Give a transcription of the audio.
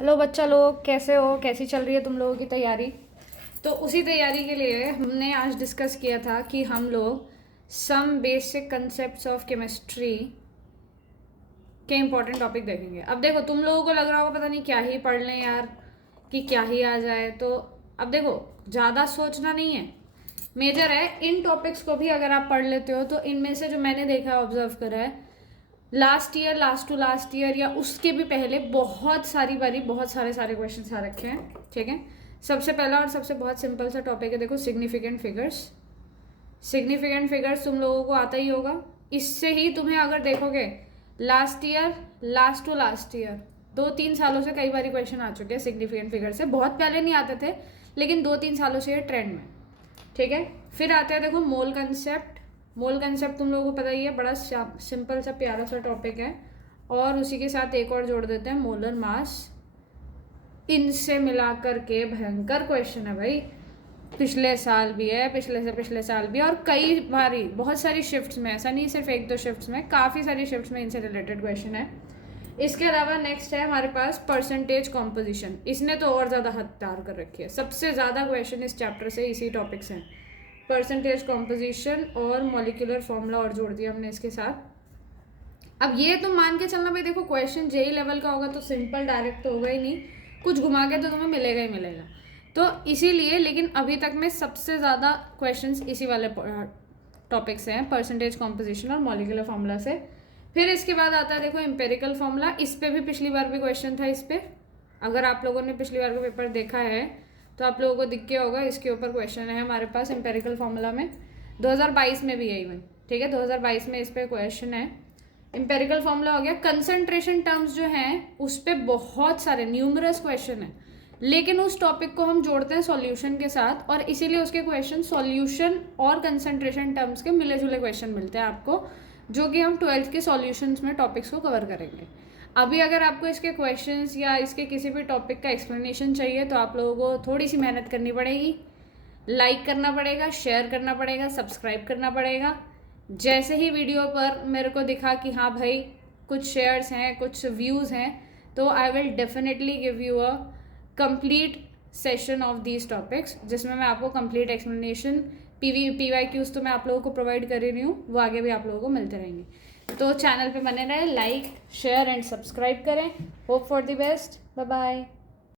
Hello बच्चा लोग, कैसे हो? कैसी चल रही है तुम लोगों की तैयारी? तो उसी तैयारी के लिए हमने आज डिस्कस किया था कि हम लोग some basic concepts of chemistry के इम्पोर्टेंट टॉपिक देखेंगे। अब देखो, तुम लोगों को लग रहा होगा पता नहीं क्या ही पढ़ लें यार, कि क्या ही आ जाए। तो अब देखो, ज़्यादा सोचना नहीं है, मेजर है। इन टॉपिक्स को भी अगर आप पढ़ लेते हो तो इनमें से जो मैंने देखा, ऑब्जर्व करा है, last year, last to last year या उसके भी पहले बहुत सारी बारी बहुत सारे क्वेश्चन आ रखे हैं। ठीक है, सबसे पहला और सबसे बहुत सिंपल सा टॉपिक है, देखो, सिग्निफिकेंट फिगर्स। सिग्निफिकेंट फिगर्स तुम लोगों को आता ही होगा। इससे ही तुम्हें अगर देखोगे, last year, last to last year, 2-3 सालों से कई बार क्वेश्चन आ चुके हैं सिग्निफिकेंट फिगर से। बहुत पहले नहीं आते थे, लेकिन 2-3 सालों से ये ट्रेंड में। ठीक है, फिर आते हैं देखो मोल कंसेप्ट। मोल कंसेप्ट तुम लोगों को पता ही है, बड़ा सिंपल सा प्यारा सा टॉपिक है। और उसी के साथ एक और जोड़ देते हैं, मोलर मास। इनसे मिलाकर के भयंकर क्वेश्चन है भाई, पिछले साल भी है, पिछले से पिछले साल भी है, और कई बारी बहुत सारी शिफ्ट्स में, ऐसा नहीं सिर्फ 1-2 शिफ्ट्स में, काफ़ी सारी शिफ्ट्स में इनसे रिलेटेड क्वेश्चन है। इसके अलावा नेक्स्ट है हमारे पास परसेंटेज कॉम्पोजिशन। इसने तो और ज़्यादा हद पार कर रखी है, सबसे ज़्यादा क्वेश्चन इस चैप्टर से इसी टॉपिक से हैं, परसेंटेज कॉम्पोजिशन और मॉलिक्यूलर फॉर्मूला और जोड़ दिया हमने इसके साथ। अब ये तुम मान के चलना भाई, देखो क्वेश्चन जेई लेवल का होगा तो सिंपल डायरेक्ट तो होगा ही नहीं, कुछ घुमा के तो तुम्हें मिलेगा ही मिलेगा। तो इसीलिए, लेकिन अभी तक में सबसे ज़्यादा क्वेश्चंस इसी वाले टॉपिक से हैं, परसेंटेज कॉम्पोजिशन और मॉलिक्यूलर फॉर्मूला से। फिर इसके बाद आता है देखो एम्पेरिकल फॉर्मूला। इस पर भी पिछली बार भी क्वेश्चन था। इस पर अगर आप लोगों ने पिछली बार का पेपर देखा है तो आप लोगों को दिख गया होगा, इसके ऊपर क्वेश्चन है हमारे पास एम्पेरिकल फॉर्मूला में। 2022 में भी है इवन। ठीक है, 2022 में इस पर क्वेश्चन है। एम्पेरिकल फॉर्मूला हो गया। कंसंट्रेशन टर्म्स जो हैं उस पर बहुत सारे न्यूमरस क्वेश्चन हैं, लेकिन उस टॉपिक को हम जोड़ते हैं सॉल्यूशन के साथ, और इसीलिए उसके क्वेश्चन सॉल्यूशन और कंसंट्रेशन टर्म्स के मिले जुले क्वेश्चन मिलते हैं आपको, जो कि हम 12th के सॉल्यूशंस में टॉपिक्स को कवर करेंगे। अभी अगर आपको इसके क्वेश्चंस या इसके किसी भी टॉपिक का एक्सप्लेनेशन चाहिए तो आप लोगों को थोड़ी सी मेहनत करनी पड़ेगी, लाइक करना पड़ेगा, शेयर करना पड़ेगा, सब्सक्राइब करना पड़ेगा। जैसे ही वीडियो पर मेरे को दिखा कि हाँ भाई कुछ शेयर्स हैं, कुछ व्यूज़ हैं, तो I will definitely give you a complete session of these topics, जिसमें मैं आपको कंप्लीट एक्सप्लेनेशन, PYQs तो मैं आप लोगों को प्रोवाइड कर ही रही हूँ, वो आगे भी आप लोगों को मिलते रहेंगे। तो चैनल पे बने रहे, लाइक शेयर एंड सब्सक्राइब करें। Hope for the best, bye bye.